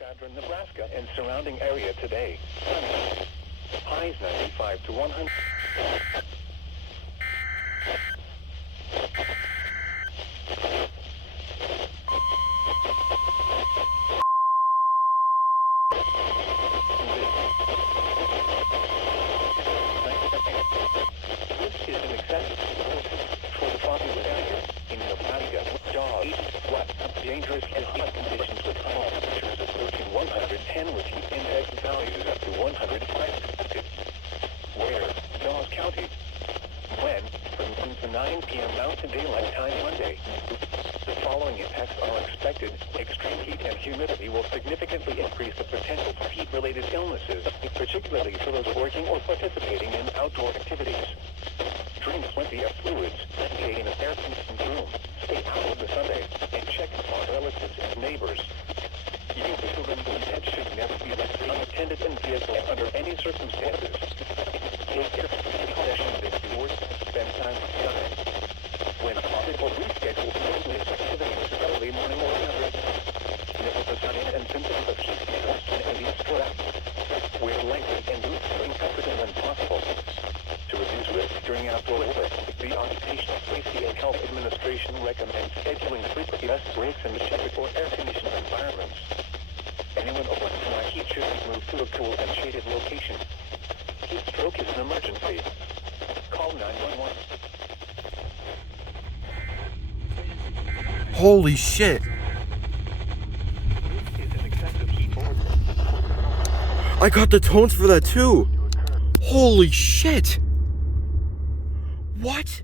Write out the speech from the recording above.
Cheyenne, Nebraska, and surrounding area today. Sunny. Highs 95 to 100. This is an excessive for the populous area in Nebraska. Dawes, dangerous heat conditions with high temperatures approaching 110 with heat index values up to 105. Where? Dawes County. When? From 1 to 9 p.m. Mountain Daylight Time Monday. The following impacts are expected. Extreme heat and humidity will significantly increase the potential for heat-related illnesses, particularly for those working or participating in outdoor activities. Drink plenty of fluids, stay in an air-conditioned room, stay out of the Sunday, and check on relatives and neighbors. Youth, children, and pets should never be left unattended in vehicles under any circumstances. Take care of possessions if yours, spend time outside. When possible, reschedule business activities early morning or after. Nipple the sun and symptoms of heat exhaustion and heat stress. Wear lightweight and loose-fitting comforting when possible. To reduce risk during outdoor work, the Occupational Safety and Health Administration recommends scheduling frequent rest breaks in the shelter or air-conditioned environments. Anyone affected by heat should be moved to a cool and shaded location. Heat stroke is an emergency. Call 911. Holy shit. I got the tones for that too. Holy shit. What?